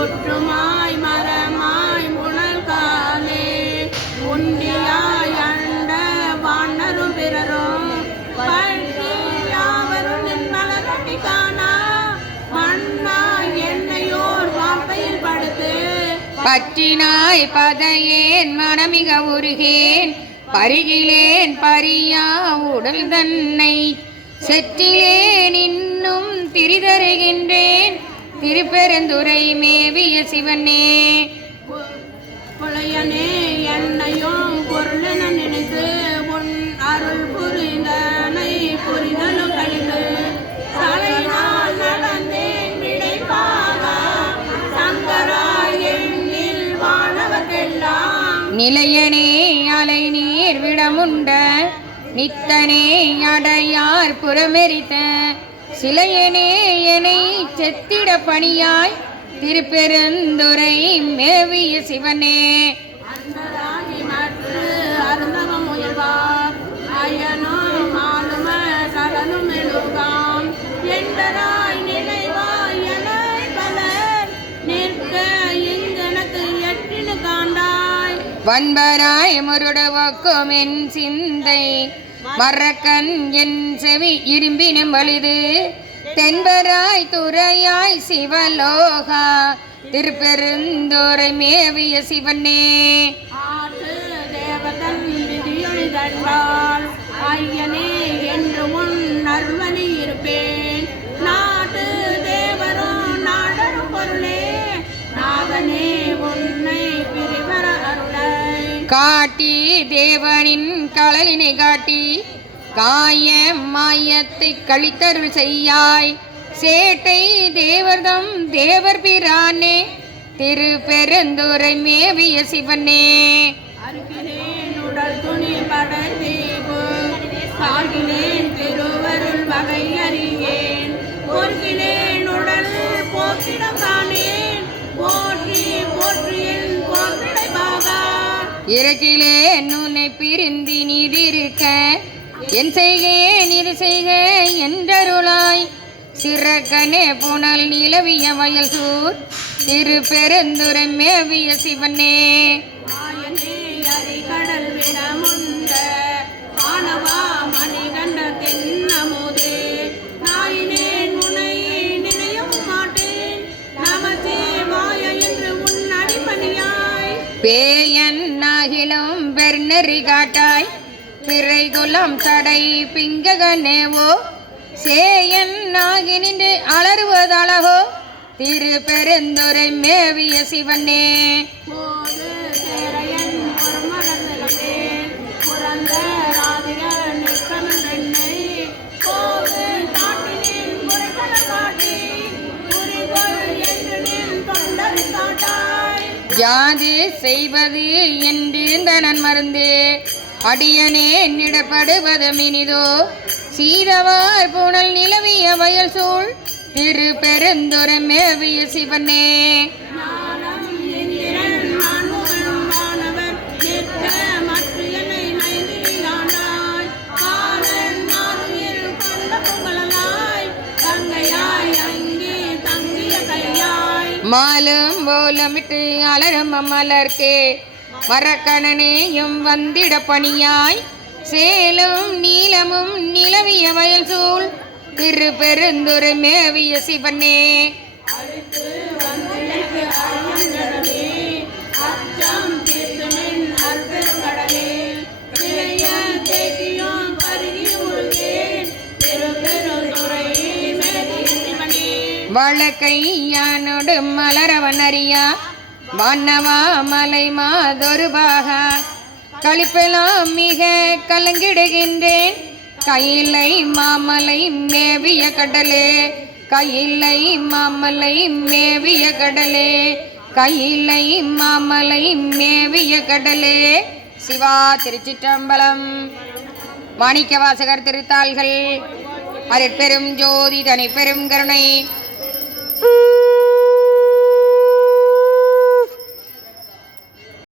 புற்றுமாய் மரமாய் புனல் காலே உண்டியாய் அண்ட வானரும் பிறரும் பற்றியாவரும் நின்மலரட்டி காணா மண்ணாய் என்னையோர் வாப்பையில் படுத்து பற்றினாய் பதையேன் மனமிக உருகேன் பருகிலேன் பரியா உடல் தன்னை செற்றிலேன் இன்னும் திரிதருகின்றேன் திருப்பெருந்துறை மேவிய சிவனே புலையனே என்னையும் பொருளென நினைத்து உன் அருள் புரிந்தனை புரிதலும் கழிவு தலையினால் நடந்தேன் விடைப்பாக சங்கராய் எண்ணில் வாழவர்க்கெல்லாம் நிலையனே அலை நீர் விடமுண்ட நித்தனே அடையார் புறமெரித்த சிலையனே என்னை செத்திட பணியாய் திருப்பெருந்துறை மேவிய சிவனே அந்தராகி மற்ற அருந்தவம் முயல்வார் அயனும் ஆளும கடலும் எழுகாம் என்பராய் நினைவாய் என பலர் நிற்க இங்கெனக்கு எட்டினு காண்டாய் வன்பராய் முருடவக்கும் என் சிந்தை மறக்கன் என் செவி இரும்பினும் வலிது தென்பராய் துறையாய் சிவலோகா திருப்பெருந்துறை மேவிய சிவனே ஆட்டு தேவதன் விதியொழி தண்டால் ஐயனே என்று உன் நர்வனி இருப்பேன் நாட்டு தேவரும் நாடரும் பொருளே நாகனே உன்னை பிரிவர அருளை காட்டி தேவனின் களலினை காட்டி காய மாயத்தை கழித்தருள் செய்யாய் சேட்டை தேவர்தம் தேவர் பிரானே திருப்பெருந்துறை மேவிய சிவனே அருகிலேன் உடல் துணி படத்தீவு சாகிலேன் திருவருள் வகை அறியேன் பொறுகிலேன் உடல் போக்கிடம் காணேன் போற்றி போற்றியில் போற்றிடை பாகா இறக்கிலேன் உன்னை பிரிந்தி நீதிருக்க என் செய்கேன் இது செய்க என்றருளாய் சிறக்கனே புனல் நிலவிய வயல் சூர் திருப்பெருந்துறை மேவிய சிவனே ஆயனே அரிகடல் விடமுண்ட ஆனவா மணிகண்ட தென்னமுதே நாயினேன் உன்னை நினையும் மாட்டேன் நமசே மாய என்று உன் அடிப்பணியாய் பேயன் நாகிலும் பெருநெறி காட்டாய் பிறை குலம் தடை பிங்ககனேவோ சேயன் நாகி நின்று அலறுவதழகோ திருப்பெருந்துறை மேவிய சிவனே போது சேரையன் பொறுமகன் புறந்த ராதிக நிற்பமென்றை போது காட்டினேன் முறைகள காட்டி குறிகொள் என்று நின் தொண்டரை காட்டாய் யாது செய்வது என்றிருந்தனன் மருந்து அடியனே நிடப்படுவதமினிதோ சீதவார் புனல் நிலவிய வயல் சூழ் திருப்பெருந்துறை மேவிய சிவனே ஞானம் எந்திரன் நான்முகன் வானவர் நிற்க மற்ற என்னை நைந்திரியானாய் காணன் நாருயிர் கொண்ட புகழலாய் கங்கையாய் அங்கி தங்கிய கையாய் மாலும் போலமிட்டு அலரும் மலர்க்கே மரக்கணனேயும் வந்திட பணியாய் சேலும் நீலமும் நிலவிய வயல் சூழ் திருப்பெருந்துறை மேவிய சிவனே அழித்து வந்திருக்கு அரியங்கடலே அச்சம் தீர்த்து நின் அற்பெருங்கடலே திரைய தேக்கியும் பருகி முழுகேன் திருப்பெருந்துறை மேவிய சிவனே வழக்கையானோடு மலரவன் அறியா வானவா மலை மாதொருபாக கழிப்பெல்லாம் மிக கலங்கிடுகின்றேன் கையிலை மாமலை மேவிய கடலே கையிலை மாமலை மேவிய கடலே கையிலை மாமலை மேவிய கடலே சிவா திருச்சிற்றம்பலம் மாணிக்க வாசகர் திருத்தாள்கள் அருட்பெரும் ஜோதி தனிப்பெரும் கருணை